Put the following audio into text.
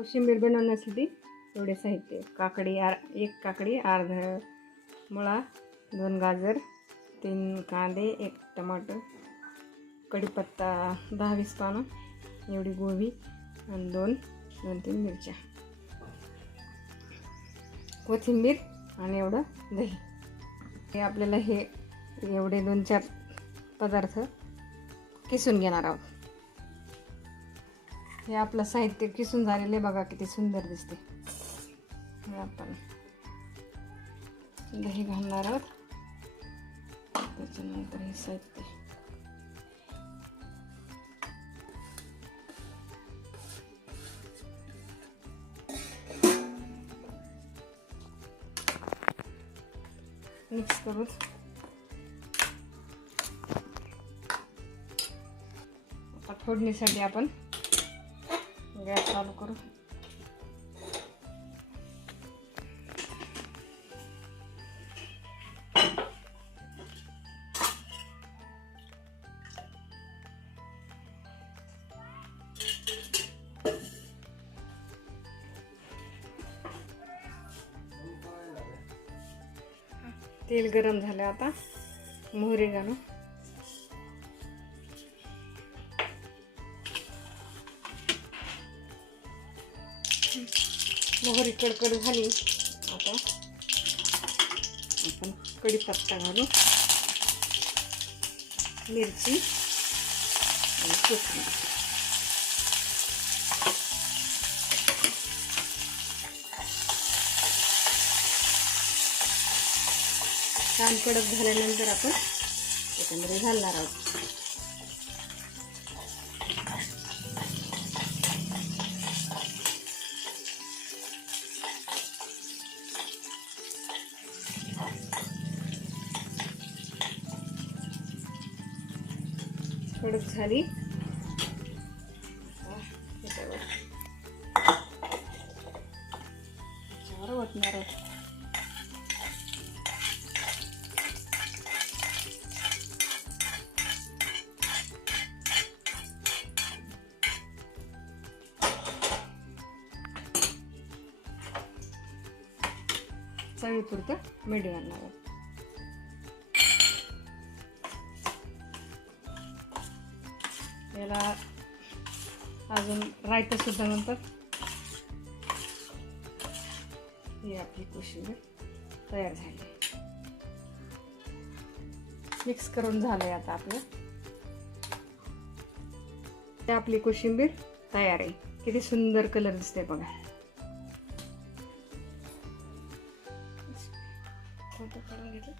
कोशिंबीर बनवण्यासाठी एवढे साहित्य: एक काकडी, अर्धा मुळा, 2 गाजर, 3 कांदे, 1 टमाटर, कढीपत्ता 10-20 पानं, एवढी गोबी आणि 2-3 मिरच्या, कोथिंबीर आणि एवढं दही. हे आपल्याला हे एवढे 2-4 पदार्थ किसून घेणार आहोत. हे आपलं साहित्य किसून झालेले बघा किती सुंदर दिसते. हे आपण दही घालणार आहोत. त्याच्यानंतर हे साहित्य मिक्स करू. आता फोडणीसाठी आपण गॅस चालू करू. तेल गरम झालं. आता मोहरी घालू. मोहरी कडकड झाली. आता आपण कढीपत्ता घालू, मिरची आणि कोथिंबीर. छान कडक झाल्यानंतर आपण त्याच्यामध्ये घालणार आहोत. कडक झाली. त्याच्यावर ओतणार आहोत. चवीपुरतं मीठ घालणार आहोत. याला अजून रायतं सुद्धा म्हणतात. ही आपली कोशिंबीर तयार झाली. मिक्स करून झालंय. आता आपली कोशिंबीर तयार आहे. किती सुंदर कलर दिसते बघा. फोटो काढून घेतो.